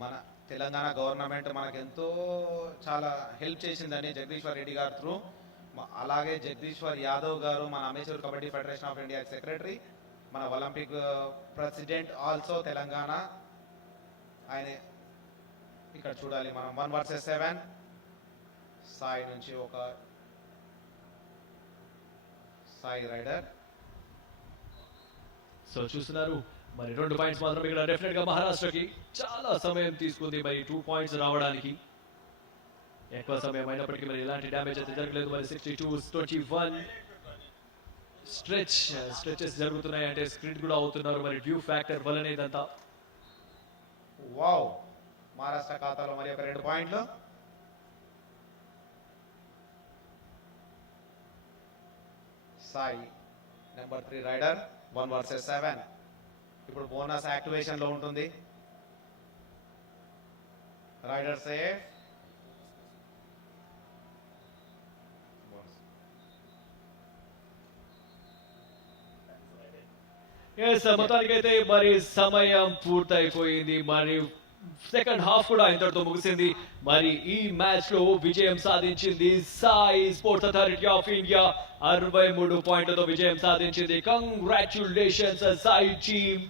మన తెలంగాణ గవర్నమెంట్ మనకు ఎంతో చాలా హెల్ప్ చేసిందని జగదీశ్వర్ రెడ్డి గారు త్రూ. అలాగే జగదీశ్వర్ యాదవ్ గారు మన amateur kabaddi federation of India secretary, మన ఒలింపిక్ ప్రెసిడెంట్ ఆల్సో తెలంగాణ. ఆయన ఇక్కడ చూడాలి మనం 1 వర్సెస్ 7 సాయి నుంచి ఒక సాయి రైడర్ సో చూస్తున్నారు మరి 2 పాయింట్స్ మాత్రం ఇక్కడ డెఫినెట్ గా మహారాష్ట్రకి చాలా సమయం తీసుకుంది మరి 2 పాయింట్స్ రావడానికి. ఎక్కువ సమయం అయినప్పటికీ మరి ఎలాంటి డ్యామేజ్ అయితే జరగలేదు. మరి 62-21 స్ట్రెచెస్ జరుగుతున్నాయి అంటే స్క్రీన్ కూడా అవుతున్నారు మరి వ్యూ ఫ్యాక్టర్ వల్లనే ఇదంతా. వావ్ మహారాష్ట్ర ఖాతాలో మరి ఒక 2 పాయింట్లు. SAI number 3 raider 1 versus 7. ఇప్పుడు బోనస్ యాక్టివేషన్ లో ఉంటుంది. Raider safe. మొత్తానికైతే మరి సమయం పూర్తయిపోయింది. మరి సెకండ్ హాఫ్ కూడా ఇంతటితో ముగిసింది. మరి ఈ మ్యాచ్ లో విజయం సాధించింది SAI Sports Authority of India 63 పాయింట్లతో విజయం సాధించింది. Congratulations SAI team.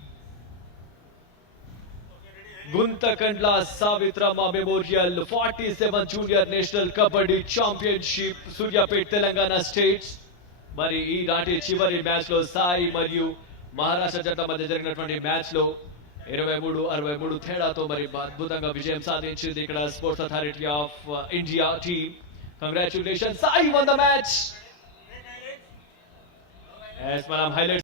Gunthakandla Savitramma memorial 47 junior national kabaddi championship Suryapet Telangana states. మరి ఈనాటి చివరి మ్యాచ్ లో సాయి మరియు మహారాష్ట్ర జట్ల మధ్య జరిగినటువంటి మ్యాచ్ లో 23-63 తేడాతో మరి అద్భుతంగా విజయం సాధించింది ఇక్కడ sports Authority of India team. Congratulation Sai one the match. మనం హైలైట్